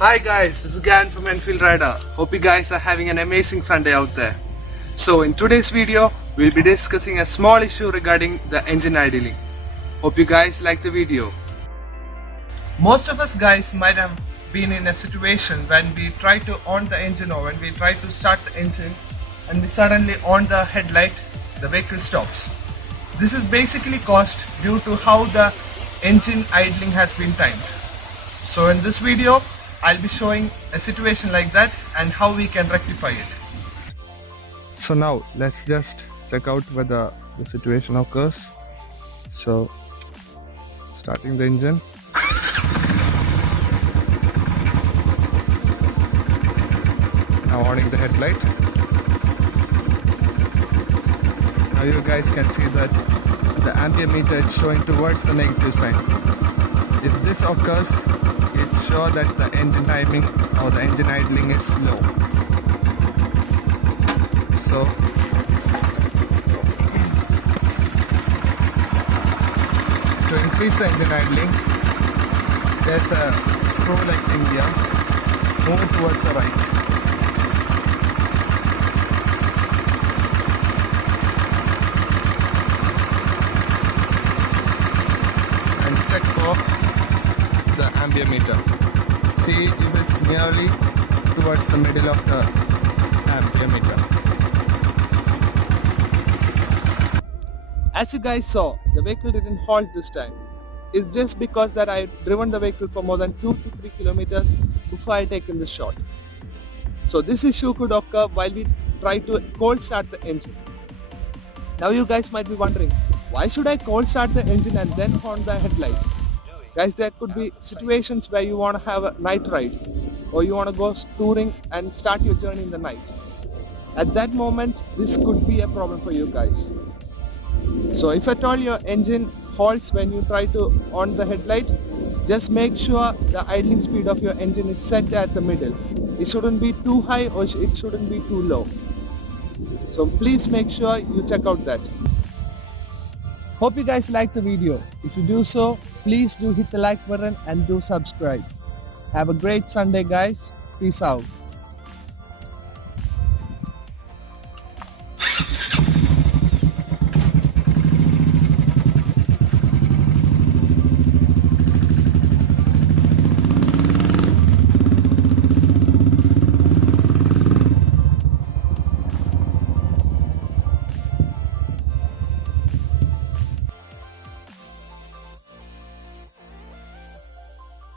Hi guys, this is Gan from Enfield Rider. Hope you guys are having an amazing Sunday out there. So in today's video, we'll be discussing a small issue regarding the engine idling. Hope you guys like the video. Most of us guys might have been in a situation when we try to on the engine or when we try to start the engine and we suddenly on the headlight, the vehicle stops. This is basically caused due to how the engine idling has been timed. So in this video, I'll be showing a situation like that and how we can rectify it. So now let's just check out whether the situation occurs. So starting the engine. Now on the headlight. Now you guys can see that the ampere meter is showing towards the negative sign. If this occurs, it's sure that the engine timing or the engine idling is low. So to increase the engine idling, there's a screw-like thing here. Move towards the right. And check for the ampere meter. See if it's nearly towards the middle of the ampere meter. As you guys saw, the vehicle didn't halt this time. It's just because that I've driven the vehicle for more than 2 to 3 kilometers before I taken this shot. So this issue could occur while we try to cold start the engine. Now you guys might be wondering, why should I cold start the engine and then on the headlights? Guys, there could be situations where you want to have a night ride or you want to go touring and start your journey in the night. At that moment, this could be a problem for you guys. So if at all your engine halts when you try to on the headlight, just make sure the idling speed of your engine is set at the middle. It shouldn't be too high or it shouldn't be too low. So please make sure you check out that. Hope you guys liked the video. If you do so, please do hit the like button and do subscribe. Have a great Sunday guys. Peace out.